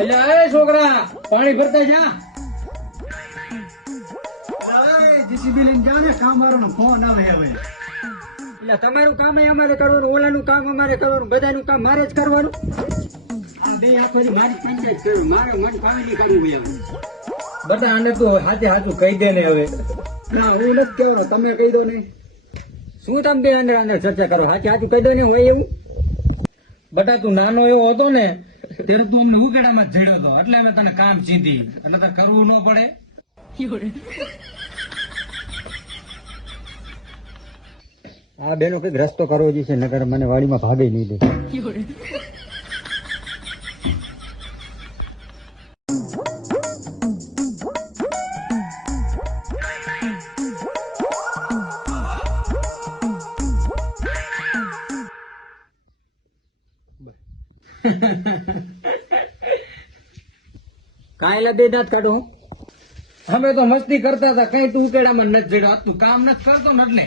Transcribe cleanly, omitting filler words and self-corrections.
એટલે એ છોકરા પાણી ભરતા જા. જીસીબી લઈને જા ને, કામ વાળાનો ફોન આવે હવે. એટલે તમારું કામ અમારે કરવાનું, ઓલાનું કામ અમારે કરવાનું, બધાનું કામ મારે જ કરવાનું. આ બે આખો મારી પંચાયત કરવી, મારે મન ફામીલી કરવું હોય એમ. બધા આને તું હાથે હાથું કહી દે ને હવે. ના હું નથી કહેવાનો, તમે કહી દો ને. શું તમે બે અંદર અંદર ચર્ચા કરો? હાથે હાથું કહી દો ને હોય એવું. બટા તું નાનો એવો હતો ને ત્યારે તું અમને ઉકેડામાં જ જડ્યો હતો, એટલે અમે તને કામ સીધી, એટલે તારે કરવું ન પડે. આ બેનો કઈક રસ્તો કરવો જોઈએ, નકર મને વાડીમાં ભાગે નહીં દે. કાયલા બે દાંત કાઢો. અમે તો મસ્તી કરતા હતા, કઈ તું ઉકેડામાં નથી જડ્યો. તું કામ નથી કરતો ને એટલે.